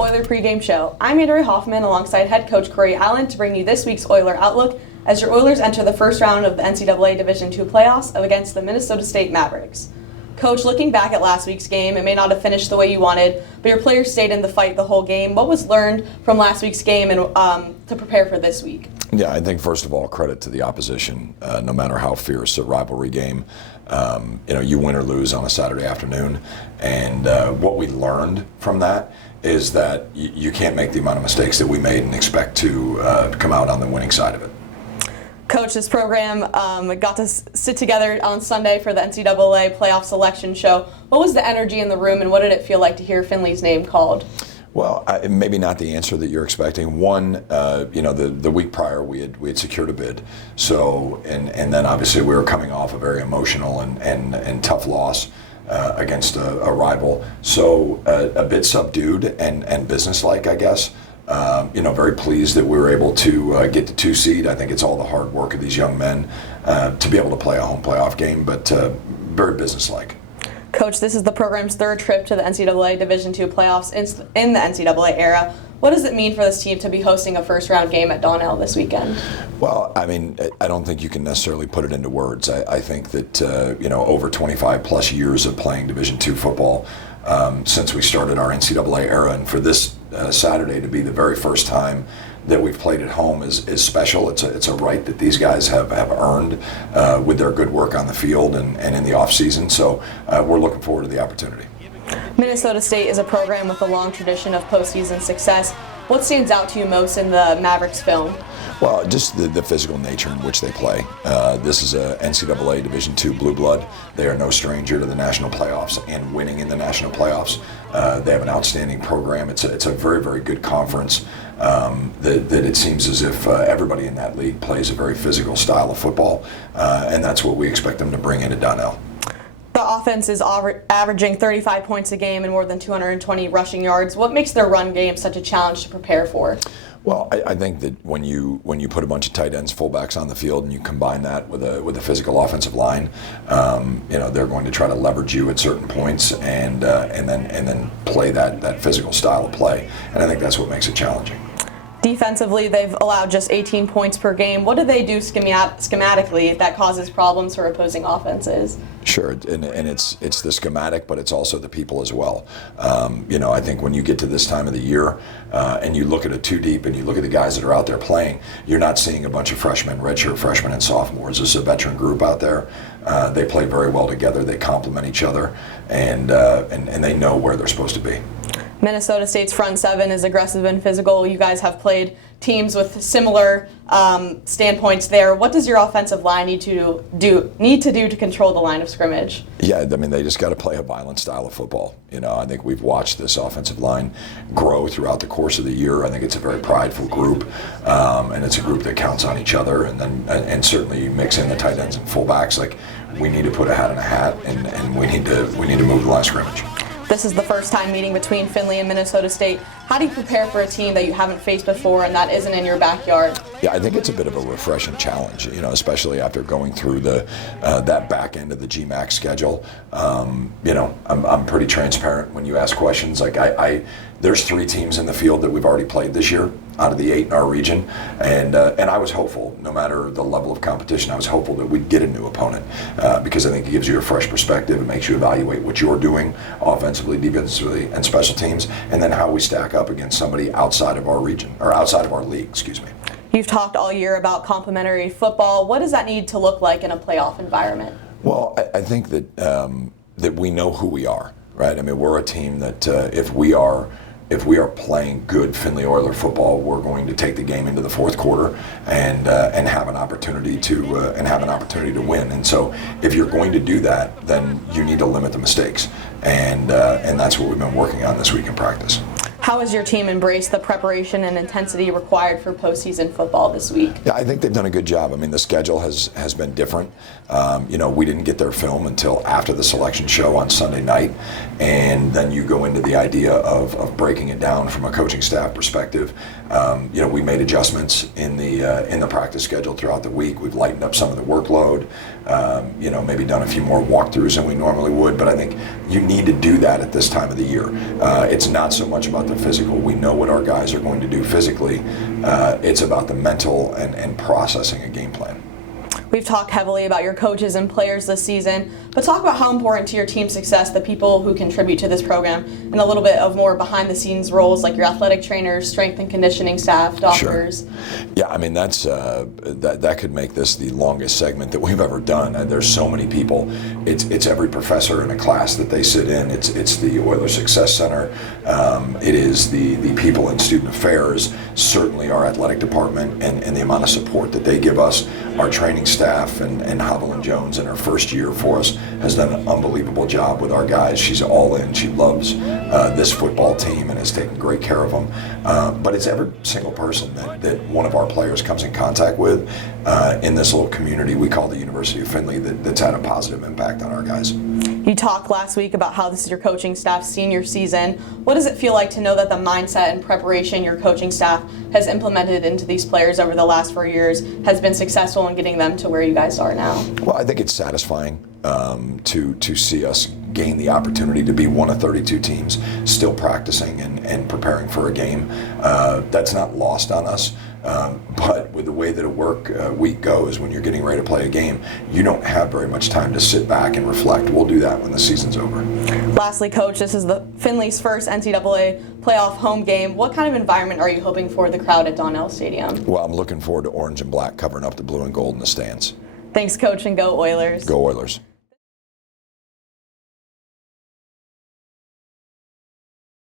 Oiler pregame show. I'm Andrea Hoffman alongside head coach Kory Allen to bring you this week's Oiler Outlook as your Oilers enter the first round of the NCAA Division II playoffs against the Minnesota State Mavericks. Coach, looking back at last week's game, it may not have finished the way you wanted, but your players stayed in the fight the whole game. What was learned from last week's game and to prepare for this week? Yeah, I think first of all, credit to the opposition. No matter how fierce a rivalry game, you win or lose on a Saturday afternoon. And what we learned from that is that you can't make the amount of mistakes that we made and expect to come out on the winning side of it. Coach, this program got to sit together on Sunday for the NCAA playoff selection show. What was the energy in the room, and what did it feel like to hear Findlay's name called? Well, maybe not the answer that you're expecting. One, the week prior we had secured a bid, so and then obviously we were coming off a very emotional and tough loss against a rival, so a bit subdued and businesslike, I guess. Very pleased that we were able to get the 2 seed. I think it's all the hard work of these young men to be able to play a home playoff game, but very businesslike. Coach, this is the program's third trip to the NCAA Division II playoffs in the NCAA era. What does it mean for this team to be hosting a first-round game at Donnell this weekend? Well, I mean, I don't think you can necessarily put it into words. I think that, over 25 plus years of playing Division II football since we started our NCAA era, and for this Saturday to be the very first time that we've played at home is special. It's a right that these guys have earned with their good work on the field and in the off season. So we're looking forward to the opportunity. Minnesota State is a program with a long tradition of postseason success. What stands out to you most in the Mavericks film? Well, just the physical nature in which they play. This is a NCAA Division II blue blood. They are no stranger to the national playoffs and winning in the national playoffs. They have an outstanding program. It's a very, very good conference. That it seems as if everybody in that league plays a very physical style of football, and that's what we expect them to bring into Donnell. The offense is averaging 35 points a game and more than 220 rushing yards. What makes their run game such a challenge to prepare for? Well, I think that when you put a bunch of tight ends, fullbacks on the field, and you combine that with a physical offensive line, they're going to try to leverage you at certain points and then play that physical style of play. And I think that's what makes it challenging. Defensively, they've allowed just 18 points per game. What do they do schematically that causes problems for opposing offenses? Sure, and it's the schematic, but it's also the people as well. I think when you get to this time of the year and you look at it too deep and you look at the guys that are out there playing, you're not seeing a bunch of freshmen, redshirt freshmen and sophomores. This is a veteran group out there. They play very well together. They complement each other, and they know where they're supposed to be. Minnesota State's front seven is aggressive and physical. You guys have played teams with similar standpoints there. What does your offensive line need to do to control the line of scrimmage? Yeah, I mean, they just got to play a violent style of football. I think we've watched this offensive line grow throughout the course of the year. I think it's a very prideful group, and it's a group that counts on each other. And certainly you mix in the tight ends and fullbacks. Like, we need to put a hat in a hat, and we need to move the line of scrimmage. This is the first time meeting between Findlay and Minnesota State. How do you prepare for a team that you haven't faced before and that isn't in your backyard? Yeah, I think it's a bit of a refreshing challenge, especially after going through that back end of the GMAC schedule. I'm pretty transparent when you ask questions. Like there's 3 teams in the field that we've already played this year out of the 8 in our region, and I was hopeful, no matter the level of competition, I was hopeful that we'd get a new opponent because I think it gives you a fresh perspective. It makes you evaluate what you're doing offensively, defensively, and special teams, and then how we stack up against somebody outside of our region, or outside of our league, excuse me. You've talked all year about complementary football. What does that need to look like in a playoff environment? Well, I think that we know who we are, right? I mean, we're a team that if we are playing good Findlay Oiler football, we're going to take the game into the fourth quarter and have an opportunity to win. And so, if you're going to do that, then you need to limit the mistakes, and that's what we've been working on this week in practice. How has your team embraced the preparation and intensity required for postseason football this week? Yeah, I think they've done a good job. I mean, the schedule has been different. We didn't get their film until after the selection show on Sunday night, and then you go into the idea of breaking it down from a coaching staff perspective. We made adjustments in the practice schedule throughout the week. We've lightened up some of the workload. Maybe done a few more walkthroughs than we normally would. But I think you need to do that at this time of the year. It's not so much about the physical. We know what our guys are going to do physically. It's about the mental and processing a game plan. We've talked heavily about your coaches and players this season, but talk about how important to your team's success the people who contribute to this program, and a little bit of more behind-the-scenes roles like your athletic trainers, strength and conditioning staff, doctors. Sure. Yeah, I mean that could make this the longest segment that we've ever done. There's so many people. It's every professor in a class that they sit in. It's the Oilers Success Center. It is the people in student affairs. Certainly our athletic department and the amount of support that they give us. Our training staff and Hovelyn Jones in her first year for us has done an unbelievable job with our guys. She's all in. She loves this football team and has taken great care of them. But it's every single person that one of our players comes in contact with in this little community we call the University of Findlay that's had a positive impact on our guys. You talked last week about how this is your coaching staff's senior season. What does it feel like to know that the mindset and preparation your coaching staff has implemented into these players over the last 4 years has been successful in getting them to where you guys are now? Well, I think it's satisfying to see us gain the opportunity to be one of 32 teams still practicing and preparing for a game. That's not lost on us. But with the way that a week goes, when you're getting ready to play a game, you don't have very much time to sit back and reflect. We'll do that when the season's over. Lastly, Coach, this is the Findlay's first NCAA playoff home game. What kind of environment are you hoping for the crowd at Donnell Stadium? Well, I'm looking forward to orange and black covering up the blue and gold in the stands. Thanks, Coach, and go Oilers. Go Oilers.